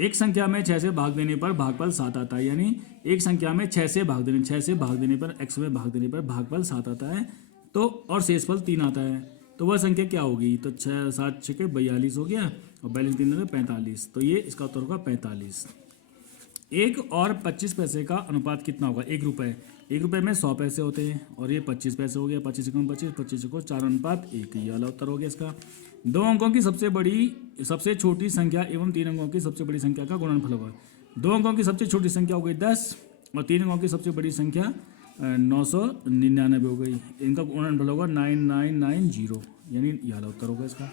एक संख्या में 6 से भाग देने पर भागफल 7 आता है, यानी एक संख्या में 6 से भाग देने पर x में भाग देने पर भागफल 7 आता है, तो और शेषफल 3 आता है, तो वह संख्या क्या होगी? तो 6 7 6 42 हो गया और 42 3 45, तो ये इसका उत्तर होगा 45। 1 और 25 पैसे का अनुपात कितना होगा? 1 रुपये, 1 रुपये में 100 पैसे होते हैं और ये 25 पैसे हो गया, 25 एकम 25, 25 को 4:1, ये वाला उत्तर हो गया इसका। 2 अंकों की सबसे छोटी संख्या एवं 3 अंकों की सबसे बड़ी संख्या का गुणनफल होगा। 2 अंकों की सबसे छोटी संख्या हो गई 10 और 3 अंकों की सबसे बड़ी संख्या 999 हो गई, इनका गुणनफल होगा 9990, यानी ये वाला उत्तर होगा इसका।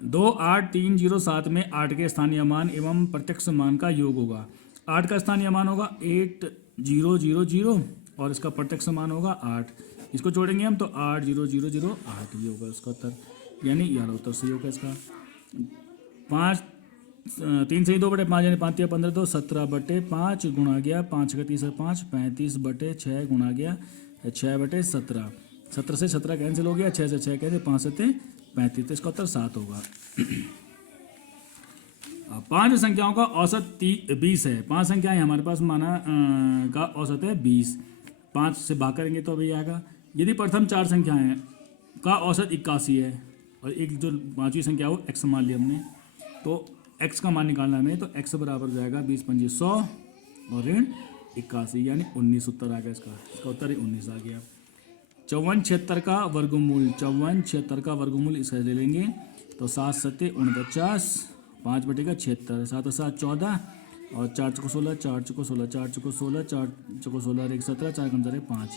28307 में 8 के स्थानीय मान एवं प्रत्यक्ष मान का योग होगा। 8 का स्थानीय मान होगा 8000 और इसका प्रत्यक्ष मान होगा 8, इसको जोड़ेंगे हम तो 80008, ये होगा इसका उत्तर, यानी यार उत्तर सही होगा इसका। 5 3 से 2/5 यानी 5 या 15 2 17/5 गुणा गया 5 का 3 5 35/6 गुणा गया 6/17, 17 से 17 कैंसिल हो गया, 6 से 6 कैंसिल, 5 से 35, तो इसका उत्तर 7 होगा। 5 संख्याओं का औसत 20 है। 5 संख्याएं हमारे पास माना का औसत है 20, 5 से भाग करेंगे तो अभी आएगा। यदि प्रथम 4 संख्याएं का औसत 81 है और एक जो 5वीं संख्या हो x मान लिया हमने, तो x का मान निकालना हमें, तो x बराबर जाएगा 20 पंजे 100 और ऋण 81, यानी 19 उत्तर आ गया इसका उत्तर ही 19 आ गया। 54 76 का वर्गमूल, 54 76 का वर्गमूल इसका ले लेंगे तो 7 7 49, 5/76, 7 7 14 और 4 चौको 16, 4 चौको 16, 4 चौको 16, 4 चौको 16 1 17, 4 कम 5,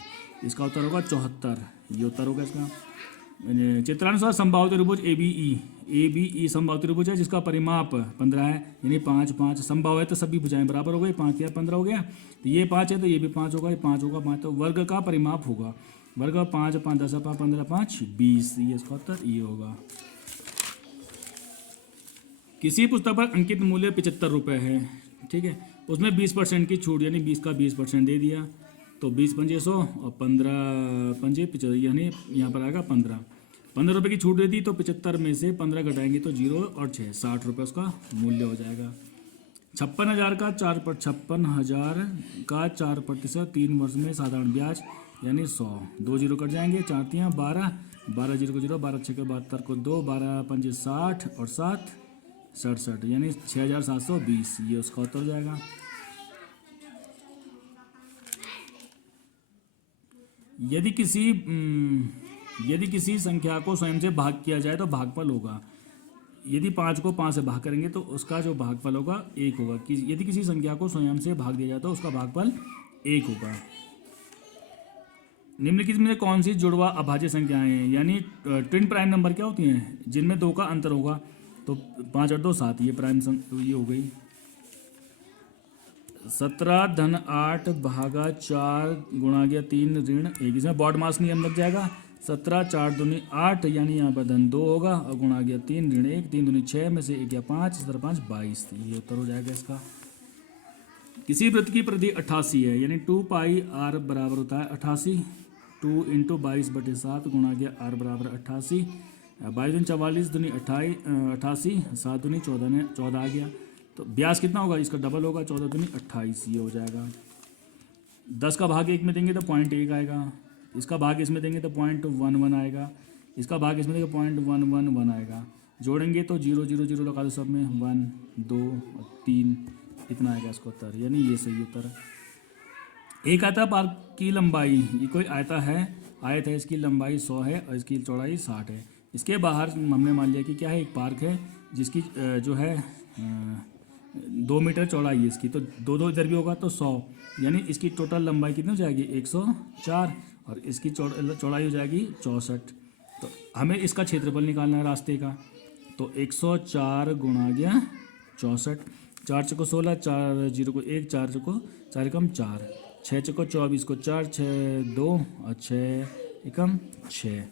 इसका उत्तर होगा 74, ये उत्तर होगा इसका। चित्रानुसार संभावित त्रिभुज ABE संभावित त्रिभुज है जिसका परिमाप 15 है, यानी 5 5 संभव है तो सभी भुजाएं बराबर हो गई, 5 या 15 हो गया, तो ये 5 है तो ये भी 5 होगा, ये 5 होगा 5, तो वर्ग का परिमाप होगा, वर्ग 5 5 10 5 15 5 20, ये इसका उत्तर ये होगा। किसी पुस्तक पर अंकित मूल्य 75 रुपये है, ठीक है, उसमें 20% की छूट, यानी 20 का 20% दे दिया, तो 20 पंजे 100 और 15 पंजे 75, यानी यहाँ पर आएगा 15 रुपये की छूट दे दी, तो 75 में से 15 घटाएंगे तो 0 और 6 60 रुपये उसका मूल्य हो जाएगा। 56,000 का 4% 3 वर्ष में साधारण ब्याज, यानी 100, 2 जीरो कट जाएंगे, 4 3 12, 12 जीरो को 0, 12 6 के 72 को 2, 12 पंजे 60 और 7 67, यानी 6720, ये उसका उत्तर हो जाएगा। यदि किसी संख्या को स्वयं से भाग किया जाए तो भागफल होगा। यदि 5 को 5 से भाग करेंगे तो उसका जो भागफल होगा 1 होगा। यदि किसी संख्या को स्वयं से भाग दिया जाए तो उसका भागफल 1 होगा। निम्नलिखित में कौन सी जुड़वा अभाज्य संख्याएं हैं, यानी ट्विन प्राइम नंबर क्या होती हैं, जिनमें 2 का अंतर होगा, तो 5 और 2 7, ये प्राइम ये हो गई। 17 धन 8 भागा 4 गुणा गया 3 ऋण 1, इसमें बॉड मास नियम लग जाएगा। 17 4 दूनी 8, यानी यहाँ पर धन 2 होगा और गुणा गया 3 ऋण 1, 3 दूनी 6 में से 1 या 5, 17 5 22, ये उत्तर हो जाएगा इसका। किसी वृत्त की परिधि 88 है, यानी 2 पाई r बराबर होता है 88, 2 इंटू 22/7 गुणा गया r बराबर 88, 22 दूनी 44 दूनी 88, 7 दूनी 14 आ गया, तो ब्याज कितना होगा, इसका डबल होगा, 14 दूनी 28, ये हो जाएगा। 10 का भाग 1 में देंगे तो 0.1 आएगा, इसका भाग इसमें देंगे तो 0.11 आएगा, इसका भाग इसमें देंगे 0.111 आएगा, जोड़ेंगे तो 0 0 0 लगा दो सब में, 1 2 और 3, इतना आएगा इसका उत्तर, यानी ये सही उत्तर है। एक आयता पार्क की लंबाई, ये कोई आयता है, आयत है, इसकी लंबाई 100 है और इसकी चौड़ाई 60 है। इसके बाहर हमने मान लिया कि क्या है, एक पार्क है जिसकी जो है 2 मीटर चौड़ाई है इसकी, तो 2 2 इधर भी होगा तो 100, यानी इसकी टोटल लंबाई कितनी हो जाएगी 104 और इसकी चौड़ाई हो जाएगी 64। तो हमें इसका क्षेत्रफल निकालना है रास्ते का, तो 104 गुणा गया 64, 4 चौको 16, 4 जीरो को 1, 4 चौको 4 एकम 4, 6 चौको 24 को 4, 6 2 और 6 एकम 6,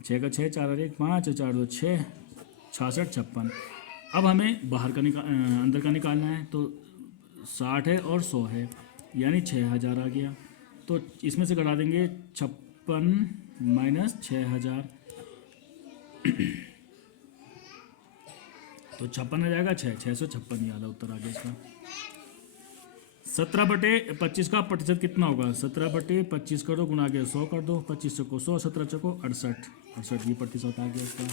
6 का 6, 4 और 1 5, 4 2 6, 66 56। अब हमें बाहर का अंदर का निकालना है, तो 60 है और 100 है, यानी 6000 आ गया, तो इसमें से घटा देंगे 56 माइनस 6000, तो 56 आ जाएगा, 656 याद है उत्तर आ गया इसका। 17/25 का प्रतिशत कितना होगा? 17/25 कर दो, गुणा के 100 कर दो, 25 चौको 100, 17 चौको 68, 68 ये प्रतिशत आ गया इसका।